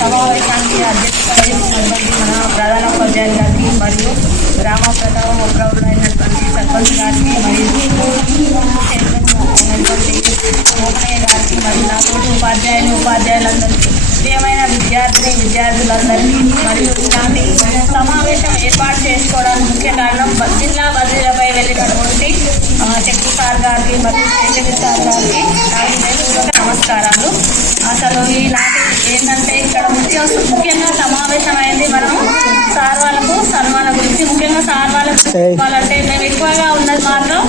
సమావేశానికి అధ్యక్షత వహిస్తున్నటువంటి మన ప్రధాన ఉపాధ్యాయులు గారికి మరియు గ్రామ ప్రౌఢులైనటువంటి సర్పంచ్ గారికి మరియు మోహనయ్య గారికి మరియు నాతోటి ఉపాధ్యాయులందరికీ ప్రియమైన విద్యార్థులందరికీ మరియు ఇలాంటి సమావేశం ఏర్పాటు చేసుకోవడానికి ముఖ్య కారణం జిల్లా బదిలీలపై వెళ్ళినటువంటి శక్తి సార్ గారికి మరియు శేషగిరి సార్ గారికి నమస్కారాలు. అసలు ఈనాటి ఏంటంటే ఇక్కడ ముఖ్యంగా సమావేశం అయింది మనం సార్ వాళ్ళకు సన్మాన గురించి. ముఖ్యంగా సార్ వాళ్ళంటే మేము ఎక్కువగా ఉన్నది మాత్రం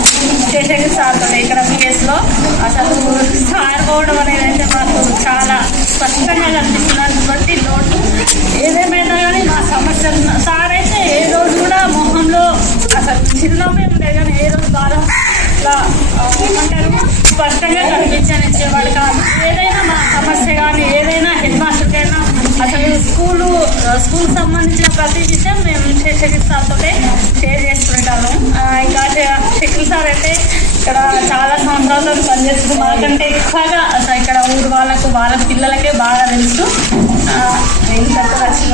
శేషగిరి సార్తో ఇక్కడ పిఎస్లో. అసలు సార్ పోవడం అనేది అయితే మాకు చాలా స్పష్టంగా కనిపిస్తున్నటువంటి లోటు. ఏదేమైనా కానీ మా సమస్య సార్ అయితే ఏ రోజు కూడా మొహంలో అసలు చిరునవ్వే ఉండేది, కానీ ఏ రోజు బాగా ఇట్లా ఏమంటారు స్పష్టంగా కనిపించనిచ్చేవాడు కాదు. ఏదైనా మా సమస్య కానీ ఏదైనా హెడ్ మాస్టర్కైనా అసలు స్కూల్ సంబంధించిన ప్రతి విషయం మేము శేషగిరి సార్తో షేర్ చేసుకునేటాము. ఇంకా శక్తి సార్ అయితే ఇక్కడ చాలా సంవత్సరాలతో పనిచేస్తుంది. మాకంటే ఎక్కువగా అసలు ఇక్కడ ఊరు వాళ్ళ పిల్లలకే బాగా తెలుసు. ఇంతకు వచ్చిన